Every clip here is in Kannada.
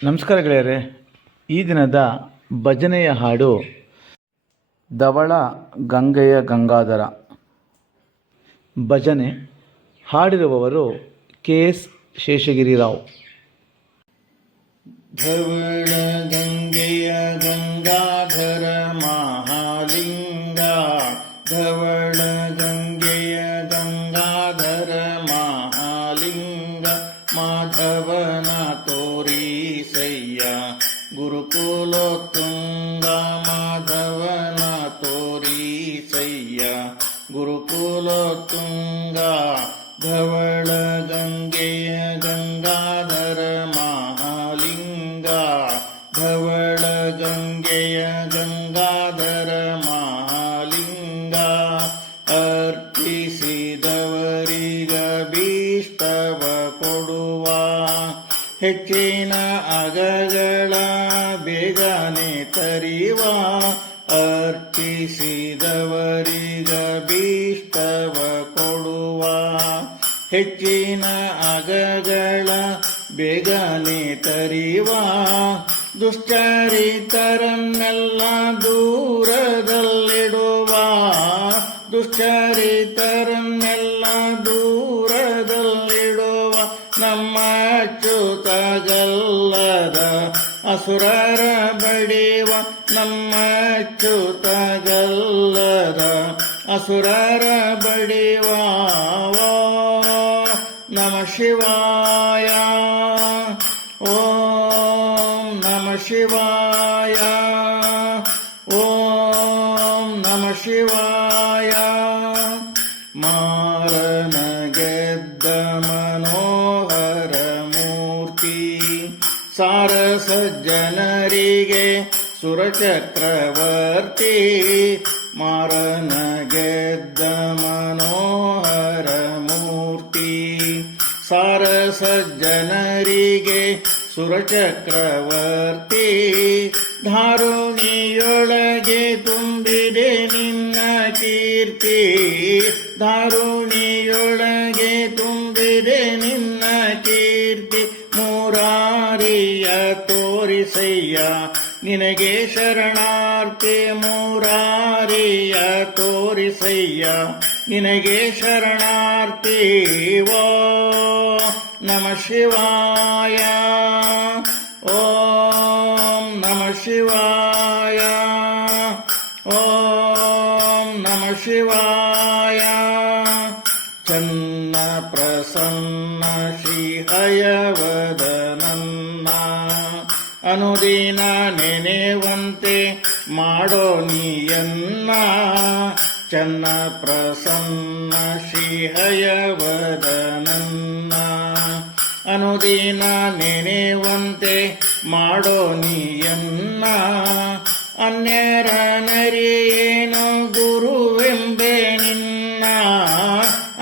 ನಮಸ್ಕಾರ ಗೆಳೆಯರೆ. ಈ ದಿನದ ಭಜನೆಯ ಹಾಡು ಧವಳ ಗಂಗೆಯ ಗಂಗಾಧರ. ಭಜನೆ ಹಾಡಿರುವವರು KS ಶೇಷಗಿರಿರಾವ್. ಧವಳ ಗಂಗೆಯ ಗಂಗಾಧರ ಮಹಾಲಿಂಗ, ಧವಳ ಗಂಗೆಯ ಗಂಗಾಧರ ಮಹಾಲಿಂಗ, ಮಾಧವನ ತೋರಿಸಯ್ಯ ಗುರುಕುಲೋತ್ತುಂಗ, ಮಾಧವನ ತೋರಿಸಯ್ಯ ಗುರುಕುಲೋತ್ತುಂಗ. ಧವಳ ಗಂಗೆಯ ಗಂಗಾಧರ ಮಹಾಲಿಂಗ, ಧವಳ ಗಂಗೆಯ ಗಂಗಾಧರ ಮಹಾಲಿಂಗ. ಅರ್ಪಿಸಿದವರಿಗ ಭೀಷ್ಟವ ಕೊಡುವ, ಹೆಚ್ಚಿನ ಅಗಗಳ ಬೇಗನೆ ತರಿವ. ಅರ್ಪಿಸಿದವರಿಗ ಭೀಷ್ಟವ ಕೊಡುವ, ಹೆಚ್ಚಿನ ಅಗಗಳ ಬೇಗನೆ ತರಿವ. ದುಶ್ಚರಿತರನ್ನೆಲ್ಲ ದೂರದಲ್ಲಿಡುವ, ದುಶ್ಚರಿತರನ್ನೆಲ್ಲ ದೂರದಲ್ಲಿಡುವ. ನಮ್ಮ ಅಚ್ಯುತಗಲ್ಲದ ಅಸುರರ ಬಡಿವ, ನಮ್ಮ ಅಚ್ಯುತಗಲ್ಲದ ಅಸುರರ ಬಡಿವ. ನಮಃ ಶಿವಾಯ, ಓಂ ನಮಃ ಶಿವಾಯ, ಓಂ ನಮಃ ಶಿವಾಯ. ಮಾರನ ಗೆದ್ದ ಮನೋಹರ ಮೂರ್ತಿ, ಸಾರಸಜ್ಜನರಿಗೆ ಸುರಚಕ್ರವರ್ತಿ. ಮಾರನ ಗೆದ್ದ ಮನೋಹರ ಮೂರ್ತಿ, ಸಾರಸಜ್ಜನರಿಗೆ ಸುರಚಕ್ರವರ್ತಿ. ಧಾರುಣಿಯೊಳಗೆ ತುಂಬಿದೆ ನಿನ್ನ ಕೀರ್ತಿ, ಧಾರುಣಿಯೊಳಗೆ ತುಂಬಿದೆ ನಿನ್ನ ಕೀರ್ತಿ. ಮುರಾರಿಯ ತೋರಿಸಯ್ಯ ನಿನಗೆ ಶರಣಾರ್ಥಿ, ಮುರಾರಿಯ ತೋರಿಸಯ್ಯ ನಿನಗೆ ಶರಣಾರ್ಥಿ. ಓ ನಮಃ ಶಿವಾಯ, ಓಂ ನಮಃ ಶಿವಾಯ, ಓಂ ನಮಃ ಶಿವಾಯ. ಚನ್ನ ಪ್ರಸನ್ನ ಶ್ರೀಹಯವದನನ್ನ, ಅನುದಿನ ನೆನೆವಂತೆ ಮಾಡೋ ನೀಯನ್ನ. ಚನ್ನ ಪ್ರಸನ್ನ ಶ್ರೀಹಯವದನನ್ನ, ಅನುದಿನ ನೆನೆವಂತೆ ಮಾಡೋ ನೀಯನ್ನ. ಅನ್ಯರ ನರಿಯೇನು ಗುರುವೆಂಬೆ ನಿನ್ನ,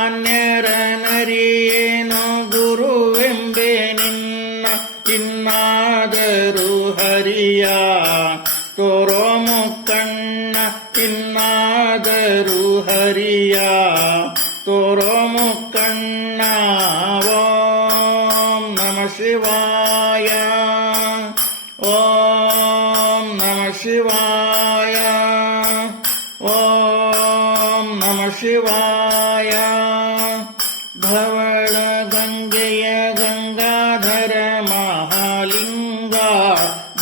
ಅನ್ಯರ ನರಿಯೇನು ಗುರುವೆಂಬೆ ನಿನ್ನ. ಇನ್ನಾದರೂ ಹರಿಯ ತೋರೋ ಮುಕ್ಕಣ್ಣ, ಇನ್ನಾದರೂ ಹರಿಯ ತೋರೋ ಮುಕ್ಕಣ್ಣ. ಓಂ ನಮಃ ಶಿವಾಯ, ಓಂ ನಮಃ ಶಿವಾಯ, ಓಂ ನಮಃ ಶಿವಾಯ. ಧವಳ ಗಂಗೆಯ ಗಂಗಾಧರ ಮಹಾಲಿಂಗ,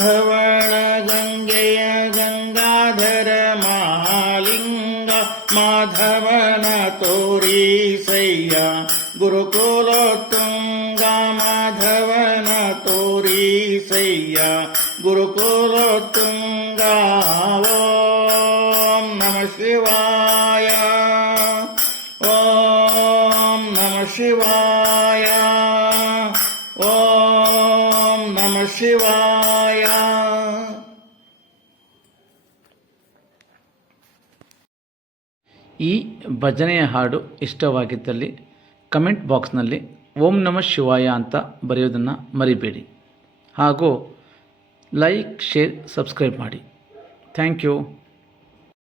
ಧವಳ ಗಂಗೆಯ ಗಂಗಾಧರ ಮಹಾಲಿಂಗ. ಮಾಧವನ ತೋರಿಸಯ್ಯ ಗುರುಕುಲೋತ್ತುಂಗ, ಮಾಧವನ ತೋರಿಸಯ್ಯ ಗುರುಕುಲೋತ್ತುಂಗ. ಓಂ ನಮಃ ಶಿವಾಯ, ಓಂ ನಮಃ ಶಿವಾಯ, ಓಂ ನಮಃ ಶಿವಾಯ. ಈ ಭಜನೆಯ ಹಾಡು ಇಷ್ಟವಾಗಿದ್ದಲ್ಲಿ ಕಮೆಂಟ್ ಬಾಕ್ಸ್ನಲ್ಲಿ ಓಂ ನಮಃ ಶಿವಾಯ ಅಂತ ಬರೆಯೋದನ್ನು ಮರಿಬೇಡಿ. ಹಾಗೂ ಲೈಕ್, ಶೇರ್, ಸಬ್ಸ್ಕ್ರೈಬ್ ಮಾಡಿ. Thank you.